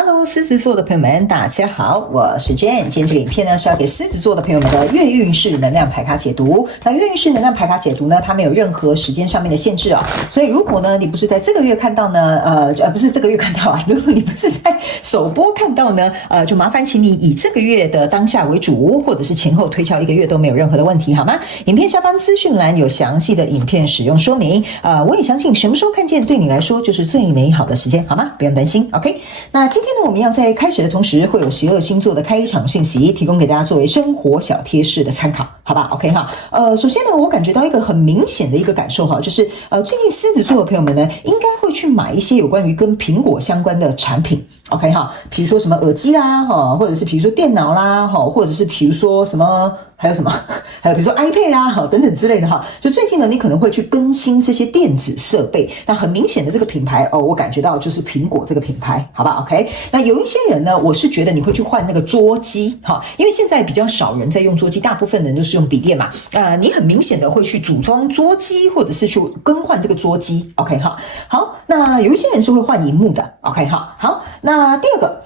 Hello，狮子座的朋友们，大家好，我是 Jane。今天这个影片呢是要给狮子座的朋友们的月运势能量牌卡解读。那月运势能量牌卡解读呢，它没有任何时间上面的限制啊，所以如果呢你不是在这个月看到呢，不是这个月看到啊，如果你不是在首播看到呢，就麻烦请你以这个月的当下为主，或者是前后推敲一个月都没有任何的问题，好吗？影片下方资讯栏有详细的影片使用说明。我也相信什么时候看见对你来说就是最美好的时间，好吗？不用担心 ，OK。那今天呢，我们要在开始的同时，会有12星座的开场讯息提供给大家作为生活小贴士的参考，好吧 ？OK 哈。首先呢，我感觉到一个很明显的一个感受哈，就是最近狮子座的朋友们呢，应该会去买一些有关于跟苹果相关的产品 ，OK 哈，比如说什么耳机啦，哈，或者是比如说电脑啦，哈，或者是比如说什么。还有什么？还有比如说 iPad 啦，好等等之类的哈。就最近呢，你可能会去更新这些电子设备。那很明显的这个品牌我感觉到就是苹果这个品牌，好吧 ？OK。那有一些人呢，我是觉得你会去换那个桌机哈，因为现在比较少人在用桌机，大部分人都是用笔电嘛。你很明显的会去组装桌机，或者是去更换这个桌机 ，OK 哈。好，那有一些人是会换萤幕的 ，OK 哈。好，那第二个。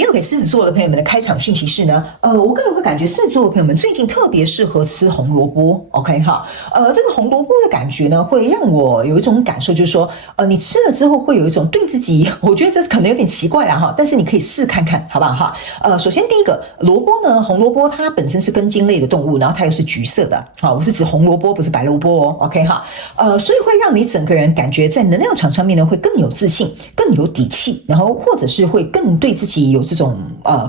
要给狮子座的朋友们的开场讯息是呢，我个人会感觉狮子座的朋友们最近特别适合吃红萝卜 ，OK 哈，这个红萝卜的感觉呢，会让我有一种感受，就是说，你吃了之后会有一种对自己，我觉得这可能有点奇怪啦哈，但是你可以试看看，好不好哈？首先第一个萝卜呢，红萝卜它本身是根茎类的动物，然后它又是橘色的，好，我是指红萝卜，不是白萝卜哦 ，OK 哈，所以会让你整个人感觉在能量场上面呢，会更有自信，更有底气，然后或者是会更对自己有这种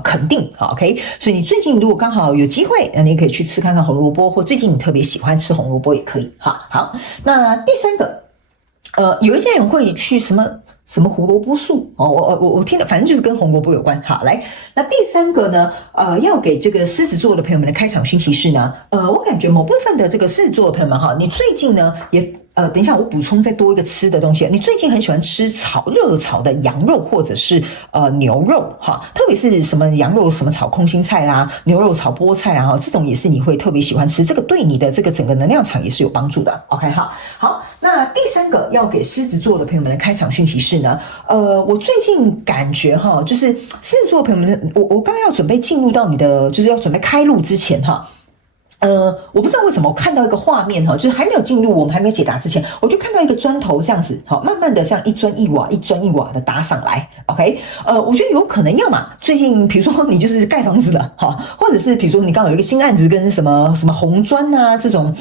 肯定，好 OK， 所以你最近如果刚好有机会，你也可以去吃看看红萝卜，或最近你特别喜欢吃红萝卜也可以，好。那第三个，有一些人会去什么胡萝卜素我听的反正就是跟红萝卜有关。好，来，那第三个呢，要给这个狮子座的朋友们的开场讯息是呢，我感觉某部分的这个狮子座的朋友们哈，你最近呢也。等一下，我补充再多一个吃的东西。你最近很喜欢吃热炒的羊肉或者是牛肉哈，特别是什么羊肉什么炒空心菜啦，牛肉炒菠菜啦，这种也是你会特别喜欢吃，这个对你的这个整个能量场也是有帮助的。OK 哈，好，那第三个要给狮子座的朋友们的开场讯息是呢，我最近感觉哈，就是狮子座的朋友们，我刚刚要准备进入到你的，就是要准备开录之前哈。我不知道为什么我看到一个画面哈，就是还没有进入我们还没有解答之前，我就看到一个砖头这样子，好，慢慢的这样一砖一瓦一砖一瓦的搭上来 ，OK， 我觉得有可能要嘛，最近比如说你就是盖房子了哈，或者是比如说你刚好有一个新案子跟什么红砖啊这种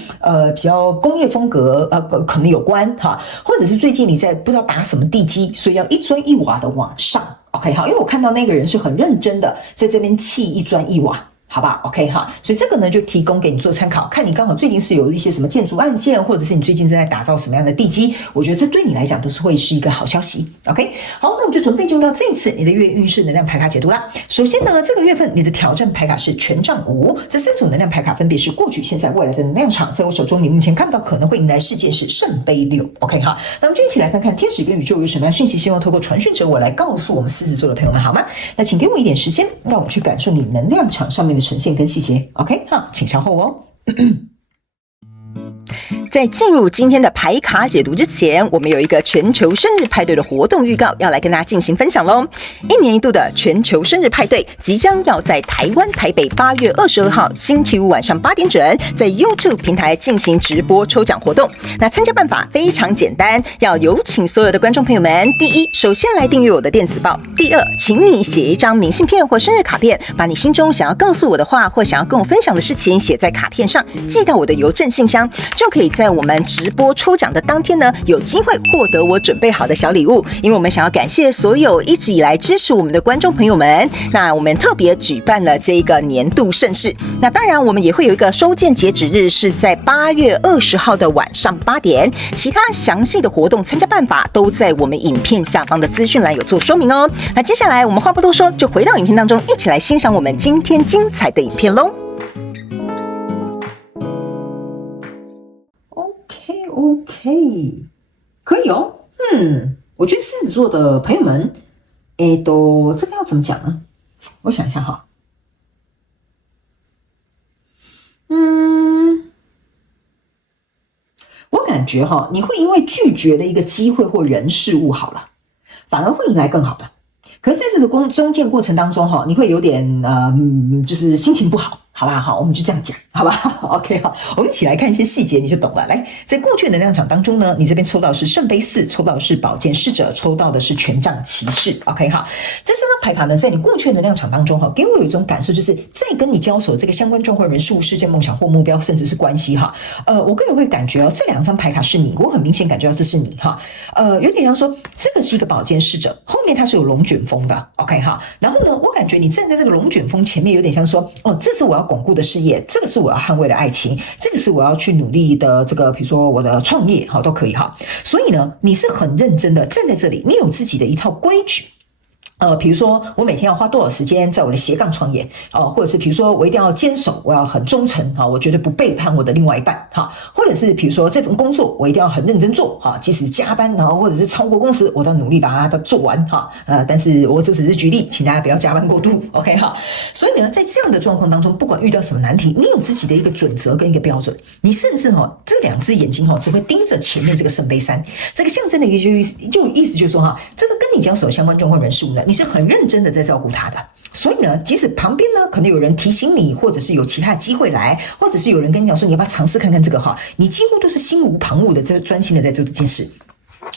比较工业风格可能有关哈，或者是最近你在不知道打什么地基，所以要一砖一瓦的往上 ，OK 好，因为我看到那个人是很认真的在这边砌一砖一瓦。好吧 ，OK 哈，所以这个呢就提供给你做参考，看你刚好最近是有一些什么建筑案件，或者是你最近正在打造什么样的地基，我觉得这对你来讲都是会是一个好消息 ，OK。好，那我们就准备进入到这一次你的月运势能量牌卡解读啦。首先呢，这个月份你的挑战牌卡是权杖5，这3种能量牌卡分别是过去、现在、未来的能量场，在我手中你目前看到可能会迎来事件是圣杯6 ，OK 哈。那我们就一起来看看天使跟宇宙有什么样讯息，希望透过传讯者我来告诉我们狮子座的朋友们好吗？那请给我一点时间，让我去感受你能量场上面的呈现跟细节 ，OK 好，请稍后哦。在进入今天的牌卡解读之前，我们有一个全球生日派对的活动预告要来跟大家进行分享咯。1年1度的全球生日派对即将要在台湾台北8月22号星期五晚上8点整在 YouTube 平台进行直播抽奖活动。那参加办法非常简单，要有请所有的观众朋友们，第一，首先来订阅我的电子报；第二，请你写一张明信片或生日卡片，把你心中想要告诉我的话或想要跟我分享的事情写在卡片上，寄到我的邮政信箱，就可以在我们直播抽奖的当天呢，有机会获得我准备好的小礼物。因为我们想要感谢所有一直以来支持我们的观众朋友们，那我们特别举办了这个年度盛事。那当然，我们也会有一个收件截止日是在8月20号的晚上8点。其他详细的活动参加办法都在我们影片下方的资讯栏有做说明哦。那接下来我们话不多说，就回到影片当中，一起来欣赏我们今天精彩的影片喽。OK， 可以哦。我觉得狮子座的朋友们，这个要怎么讲呢？我想一下哈。我感觉哈，你会因为拒绝了一个机会或人事物好了，反而会迎来更好的。可是在这个中间过程当中哈，你会有点就是心情不好。好吧，好，我们就这样讲，好吧？OK， 好，我们一起来看一些细节，你就懂了。来，在过去的能量场当中呢，你这边抽到的是圣杯4，抽到的是宝剑侍者，抽到的是权杖骑士。OK， 好，这3张牌卡呢，在你过去的能量场当中哈，给我有一种感受，就是在跟你交手这个相关状况、人数、事件、梦想或目标，甚至是关系哈。我个人会感觉这2张牌卡是你，我很明显感觉到这是你哈。有点像说，这个是一个宝剑侍者，后面它是有龙卷风的。OK， 好，然后呢，我感觉你站在这个龙卷风前面，有点像说，这是我要巩固的事业，这个是我要捍卫的爱情，这个是我要去努力的这个，比如说我的创业，好，都可以哈。所以呢，你是很认真的站在这里，你有自己的一套规矩。比如说我每天要花多少时间在我的斜杠创业，或者是比如说我一定要坚守，我要很忠诚，我绝对不背叛我的另外一半，或者是比如说这份工作我一定要很认真做，即使加班，然后或者是超过工时，我都要努力把它做完，但是我这只是举例，请大家不要加班过度 ，OK 哈。所以呢，在这样的状况当中，不管遇到什么难题，你有自己的一个准则跟一个标准，你甚至这2只眼睛只会盯着前面这个圣杯3，这个象征的一个就意思就是说这个跟你交手相关状况人数呢，你是很认真的在照顾他的。所以呢，即使旁边呢可能有人提醒你，或者是有其他机会来，或者是有人跟你讲说你要不要尝试看看这个你几乎都是心无旁骛的在专心的在做这件事。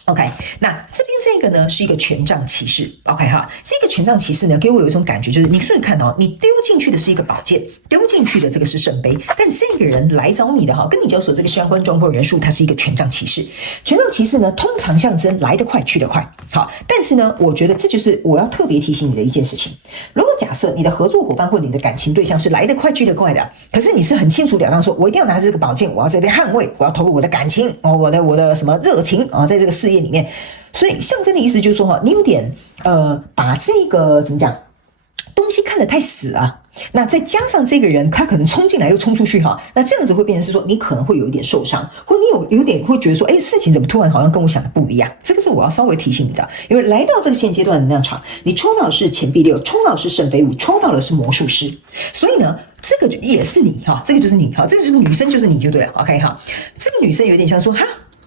OK， 那这边这个呢是一个权杖骑士 ，OK 哈，这个权杖骑士呢给我有一种感觉，就是你看你丢进去的是一个宝剑，丢进去的这个是圣杯，但这个人来找你的跟你交手这个相关状况人数，他是一个权杖骑士。权杖骑士呢，通常象征来得快去得快，好，但是呢，我觉得这就是我要特别提醒你的一件事情。如果假设你的合作伙伴或你的感情对象是来得快去得快的，可是你是很清楚了当说，我一定要拿着这个宝剑，我要这边捍卫，我要投入我的感情，我的什么热情在这个事业里面。所以象征的意思就是说你有点把这个怎么讲东西看得太死了，那再加上这个人他可能冲进来又冲出去那这样子会变成是说你可能会有一点受伤，或你有点会觉得说事情怎么突然好像跟我想的不一样，这个是我要稍微提醒你的。因为来到这个现阶段的能量场，你抽到的是钱币6，抽到的是圣杯5，抽到的是魔术师，所以呢这个也是你这个就是你这个就是女生就是你就对了 OK 这个女生有点像说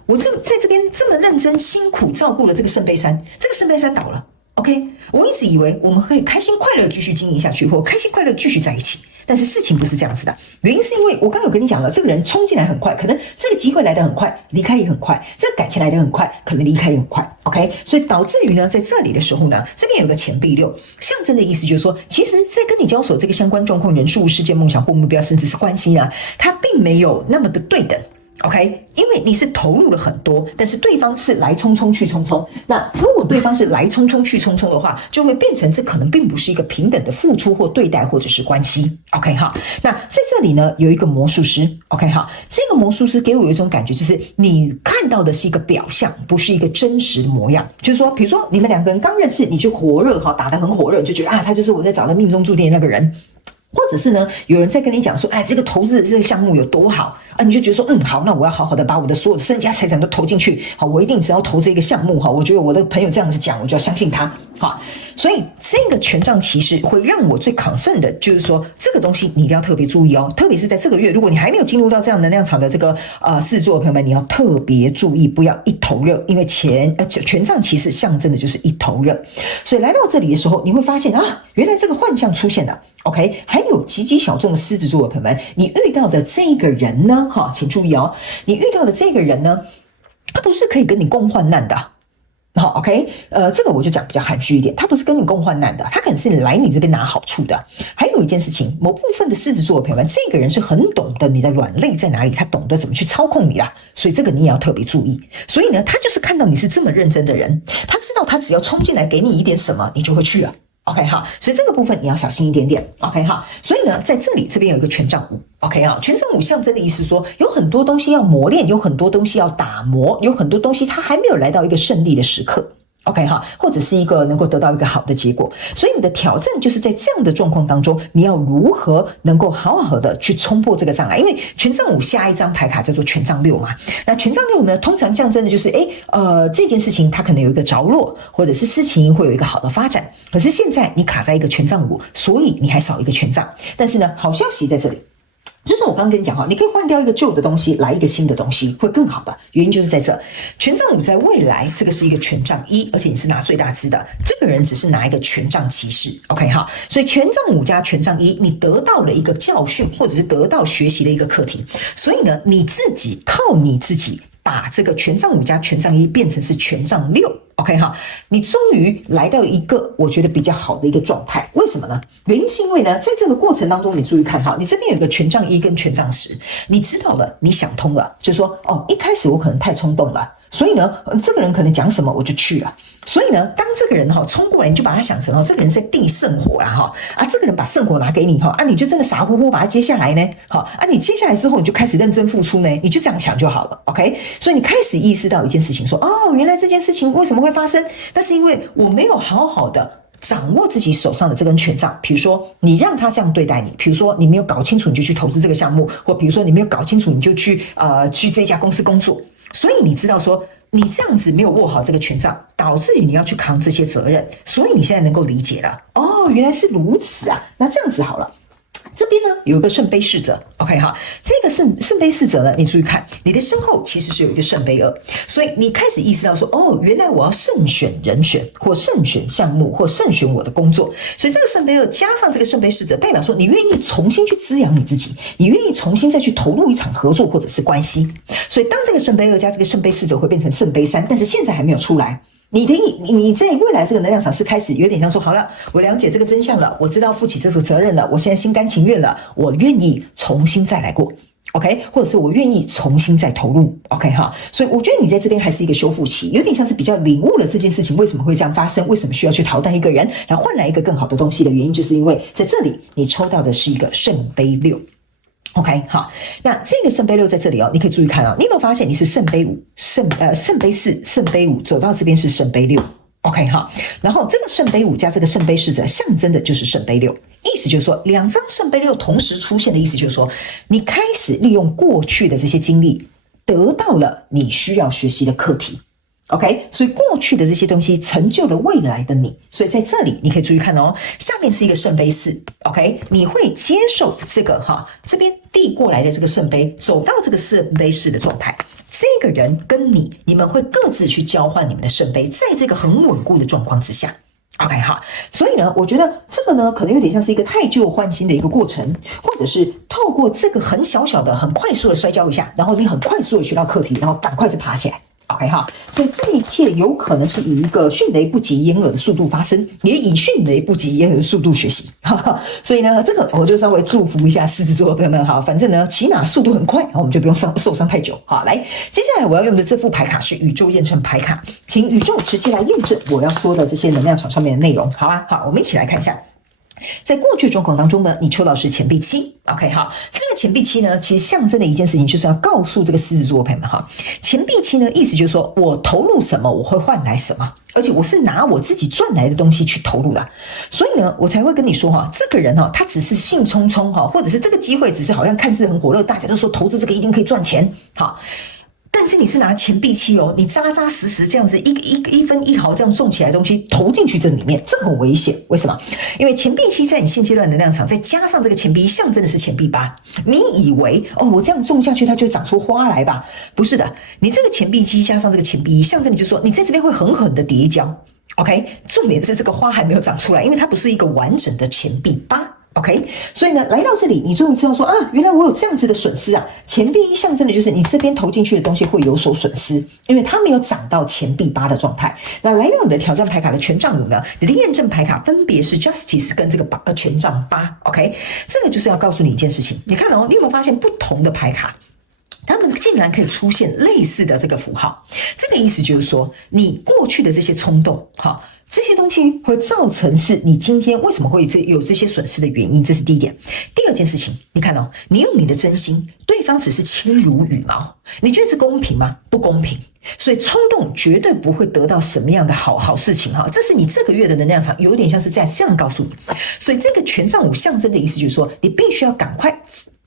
我在这边这么认真辛苦照顾了这个圣杯3，这个圣杯3倒了 OK， 我一直以为我们可以开心快乐继续经营下去，或开心快乐继续在一起，但是事情不是这样子的。原因是因为我刚刚有跟你讲了，这个人冲进来很快，可能这个机会来得很快，离开也很快，这个感情来得很快，可能离开也很快 OK， 所以导致于呢在这里的时候呢，这边有个钱币6，象征的意思就是说，其实在跟你交手这个相关状况人数、事件、梦想或目标，甚至是关系它并没有那么的对等OK， 因为你是投入了很多，但是对方是来匆匆去匆匆。那如果对方是来匆匆去匆匆的话，就会变成这可能并不是一个平等的付出或对待或者是关系。OK 哈，那在这里呢有一个魔术师 OK 哈，这个魔术师给我有一种感觉，就是你看到的是一个表象，不是一个真实的模样。就是说，比如说你们2个人刚认识，你就火热打得很火热，就觉得他就是我在找的命中注定的那个人。或者是呢，有人在跟你讲说，这个投资的这个项目有多好你就觉得说，好，那我要好好的把我的所有的身家财产都投进去，好，我一定只要投这个项目我觉得我的朋友这样子讲，我就要相信他，好，所以这个权杖骑士会让我最 concern 的就是说，这个东西你一定要特别注意特别是在这个月，如果你还没有进入到这样能量场的这个狮子座的朋友们，你要特别注意，不要一头热，因为权杖骑士象征的就是一头热，所以来到这里的时候，你会发现原来这个幻象出现了。OK， 还有极其小众的狮子座的朋友们，你遇到的这个人呢，请注意你遇到的这个人呢，他不是可以跟你共患难的。好 ，OK， 这个我就讲比较含蓄一点，他不是跟你共患难的，他可能是来你这边拿好处的。还有一件事情，某部分的狮子座的朋友们，这个人是很懂得你的软肋在哪里，他懂得怎么去操控你啦，所以这个你也要特别注意。所以呢，他就是看到你是这么认真的人，他知道他只要冲进来给你一点什么，你就会去了。OK 哈，所以这个部分你要小心一点点。OK 哈，所以呢，在这边有一个权杖5。OK 哈，权杖5象征的意思说，有很多东西要磨练，有很多东西要打磨，有很多东西它还没有来到一个胜利的时刻。OK 哈，或者是一个能够得到一个好的结果，所以你的挑战就是在这样的状况当中，你要如何能够好好的去冲破这个障碍？因为权杖5下一张牌卡叫做权杖6嘛，那权杖6呢，通常象征的就是这件事情它可能有一个着落，或者是事情会有一个好的发展。可是现在你卡在一个权杖5，所以你还少一个权杖。但是呢，好消息在这里。就是我刚刚跟你讲哈，你可以换掉一个旧的东西，来一个新的东西，会更好的。原因就是在这，权杖五在未来这个是一个权杖一，而且你是拿最大支的，这个人只是拿一个权杖骑士 ，OK 哈。所以权杖五加权杖一，你得到了一个教训，或者是得到学习的一个课题。所以呢，你自己靠你自己把这个权杖五加权杖一变成是权杖六。OK 哈，你终于来到一个我觉得比较好的一个状态，为什么呢？原因是因为呢，在这个过程当中，你注意看哈，你这边有一个权杖一跟权杖10，你知道了，你想通了，就说哦，一开始我可能太冲动了，所以呢，这个人可能讲什么我就去了，所以呢，当这个人冲过来，你就把他想成这个人是在递圣火啦这个人把圣火拿给你你就真的傻乎乎把他接下来呢你接下来之后你就开始认真付出呢，你就这样想就好了 ，OK？ 所以你开始意识到一件事情，说哦，原来这件事情为什么会发生？那是因为我没有好好的掌握自己手上的这根权杖，比如说你让他这样对待你，比如说你没有搞清楚你就去投资这个项目，或比如说你没有搞清楚你就去这家公司工作，所以你知道说你这样子没有握好这个权杖，导致于你要去扛这些责任，所以你现在能够理解了，哦，原来是如此啊，那这样子好了。这边呢有一个圣杯侍者 ，OK 哈，这个圣杯侍者呢，你注意看，你的身后其实是有一个圣杯2，所以你开始意识到说，哦，原来我要慎选人选，或慎选项目，或慎选我的工作，所以这个圣杯2加上这个圣杯侍者，代表说你愿意重新去滋养你自己，你愿意重新再去投入一场合作或者是关系，所以当这个圣杯2加这个圣杯侍者会变成圣杯3，但是现在还没有出来。你在未来这个能量场是开始有点像说，好了，我了解这个真相了，我知道负起这个责任了，我现在心甘情愿了，我愿意重新再来过 ，OK， 或者是我愿意重新再投入 ，OK 哈，所以我觉得你在这边还是一个修复期，有点像是比较领悟了这件事情为什么会这样发生，为什么需要去淘汰一个人来换来一个更好的东西的原因，就是因为在这里你抽到的是一个圣杯6。OK， 好，那这个圣杯6在这里你可以注意看你有没有发现你是圣杯5、圣杯4、圣杯5走到这边是圣杯6 ，OK 好，然后这个圣杯5加这个圣杯侍者象征的就是圣杯6，意思就是说两张圣杯6同时出现的意思就是说，你开始利用过去的这些经历，得到了你需要学习的课题。OK， 所以过去的这些东西成就了未来的你，所以在这里你可以注意看下面是一个圣杯4 ，OK， 你会接受这个这边递过来的这个圣杯，走到这个圣杯4的状态，这个人跟你们会各自去交换你们的圣杯，在这个很稳固的状况之下。OK 哈，所以呢，我觉得这个呢，可能有点像是一个太旧换新的一个过程，或者是透过这个很小小的、很快速的摔跤一下，然后你很快速的学到课题，然后赶快再爬起来。OK 哈，所以这一切有可能是以一个迅雷不及掩耳的速度发生，也以迅雷不及掩耳的速度学习。所以呢，这个我就稍微祝福一下狮子座的朋友们哈，反正呢，起码速度很快，然后我们就不用受伤太久。好，来，接下来我要用的这副牌卡是宇宙验证牌卡，请宇宙直接来验证我要说的这些能量场上面的内容，好吧？好，我们一起来看一下。在过去状况当中呢，你抽到是钱币7 ，OK 好，这个钱币7呢，其实象征的一件事情就是要告诉这个狮子座朋友们哈，钱币7呢，意思就是说我投入什么，我会换来什么，而且我是拿我自己赚来的东西去投入的，所以呢，我才会跟你说这个人他只是兴冲冲或者是这个机会只是好像看似很火热，大家都说投资这个一定可以赚钱，好。但是你是拿钱币7你扎扎实实这样子一分一毫这样种起来的东西投进去这里面，这很危险。为什么？因为钱币7在你现阶段能量场，再加上这个钱币象征的是钱币8，你以为我这样种下去它就长出花来吧？不是的，你这个钱币7加上这个钱币1，象征你就说你在这边会狠狠的叠加。OK， 重点是这个花还没有长出来，因为它不是一个完整的钱币8。OK， 所以呢，来到这里，你终于知道说原来我有这样子的损失啊！钱币1象征的就是你这边投进去的东西会有所损失，因为它没有涨到钱币8的状态。那来到你的挑战牌卡的权杖5呢，你的验证牌卡分别是 Justice 跟这个权杖8。OK， 这个就是要告诉你一件事情，你看你有没有发现不同的牌卡？他们竟然可以出现类似的这个符号，这个意思就是说，你过去的这些冲动，这些东西会造成是你今天为什么会有这些损失的原因，这是第一点。第二件事情，你看你用你的真心，对方只是轻如羽毛，你觉得是公平吗？不公平。所以冲动绝对不会得到什么样的好事情这是你这个月的能量场，有点像是这样告诉你。所以这个权杖5象征的意思就是说，你必须要赶快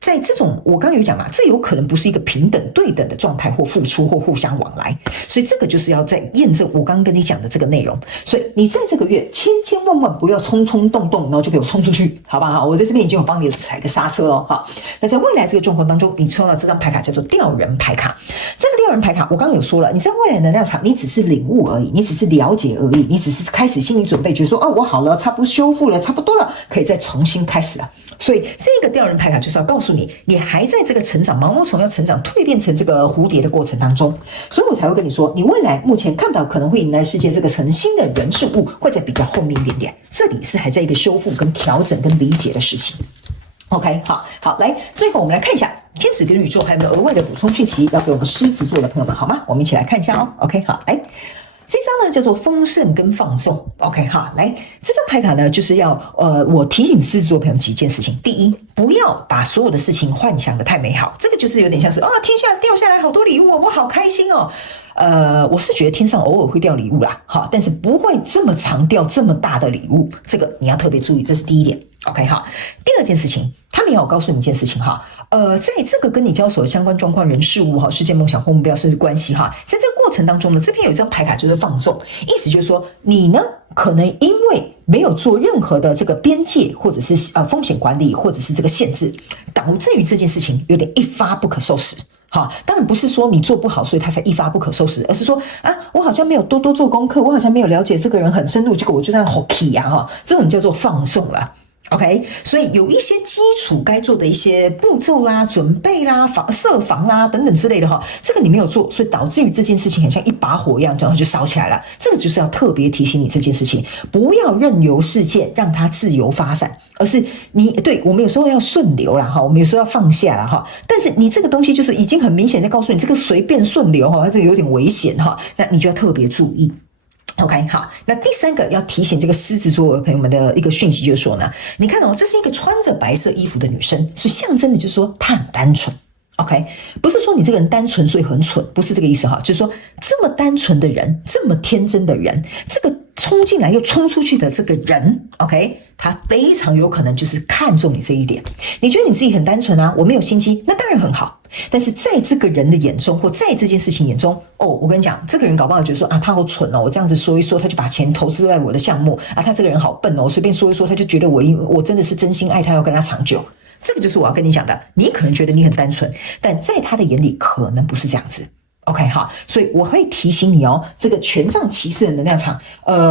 在这种我刚刚有讲嘛，这有可能不是一个平等对等的状态或付出或互相往来，所以这个就是要在验证我刚刚跟你讲的这个内容。所以你在这个月千万不要冲冲动动，然后就给我冲出去，好不好？我在这边已经有帮你踩个刹车哦。好，那在未来这个状况当中，你抽到这张牌卡叫做吊人牌卡。这个吊人牌卡我刚刚有说了，你在未来能量场，你只是领悟而已，你只是了解而已，你只是开始心理准备，觉得说哦，我好了，差不多修复了，差不多了，可以再重新开始了。所以这个吊人牌卡就是要告诉你，你还在这个成长，毛毛虫要成长蜕变成这个蝴蝶的过程当中，所以我才会跟你说，你未来目前看到可能会迎来世界这个成新的人事物会在比较后面一点点，这里是还在一个修复跟调整跟理解的事情。OK， 好，来，最后我们来看一下天使跟宇宙还有没有额外的补充讯息要给我们狮子座的朋友们，好吗？我们一起来看一下哦。OK， 好，来。这张呢叫做丰盛跟放纵 ，OK 哈，来这张牌卡呢就是要我提醒狮子座朋友们几件事情。第一，不要把所有的事情幻想的太美好，这个就是有点像是天下掉下来好多礼物哦，我好开心哦。我是觉得天上偶尔会掉礼物啦，好，但是不会这么常掉这么大的礼物，这个你要特别注意，这是第一点 ，OK 哈。第二件事情，他们也要告诉你一件事情哈。在这个跟你交手的相关状况、人事物哈、事件、梦想或目标甚至关系哈，在这个过程当中呢，这边有一张牌卡就是放纵，意思就是说你呢可能因为没有做任何的这个边界或者是风险管理或者是这个限制，导致于这件事情有点一发不可收拾。好，当然不是说你做不好，所以他才一发不可收拾，而是说我好像没有多做功课，我好像没有了解这个人很深入，结果我就这样好气呀哈，这种叫做放纵了。OK， 所以有一些基础该做的一些步骤啦、准备啦、设防啦等等之类的哈，这个你没有做，所以导致于这件事情很像一把火一样，然后就烧起来了。这个就是要特别提醒你这件事情，不要任由事件让它自由发展，而是对我们有时候要顺流啦哈，我们有时候要放下啦哈。但是你这个东西就是已经很明显在告诉你，这个随便顺流哈，这个有点危险哈，那你就要特别注意。OK， 好，那第三个要提醒这个狮子座的朋友们的一个讯息就是说呢，你看这是一个穿着白色衣服的女生，所以象征的就是说她很单纯。OK， 不是说你这个人单纯所以很蠢，不是这个意思哈，就是说这么单纯的人，这么天真的人，这个冲进来又冲出去的这个人 ，OK， 他非常有可能就是看中你这一点。你觉得你自己很单纯啊，我没有心机，那当然很好。但是在这个人的眼中，或在这件事情眼中，我跟你讲，这个人搞不好觉得说他好蠢哦，我这样子说一说，他就把钱投资在我的项目他这个人好笨哦，随便说一说，他就觉得我真的是真心爱他，要跟他长久。这个就是我要跟你讲的，你可能觉得你很单纯，但在他的眼里可能不是这样子。OK 哈，所以我会提醒你这个权杖骑士的能量场，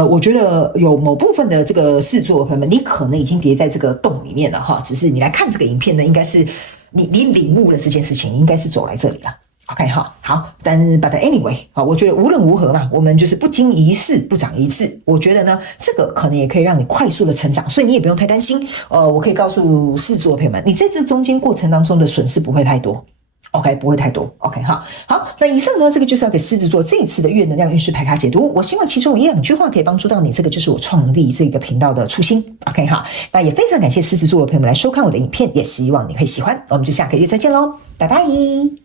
我觉得有某部分的这个狮子座的朋友们，你可能已经跌在这个洞里面了哈，只是你来看这个影片呢，应该是你领悟了这件事情，你应该是走来这里了。OK 好，但是 but anyway 我觉得无论如何嘛，我们就是不经一事不长一智，我觉得呢，这个可能也可以让你快速的成长，所以你也不用太担心。我可以告诉狮子座的朋友们，你在这中间过程当中的损失不会太多。OK， 不会太多。OK， 好，那以上呢，这个就是要给狮子座这一次的月能量运势牌卡解读。我希望其中有1-2句话可以帮助到你，这个就是我创立这个频道的初心。OK， 好，那也非常感谢狮子座的朋友们来收看我的影片，也希望你会喜欢。我们就下个月再见喽，拜拜。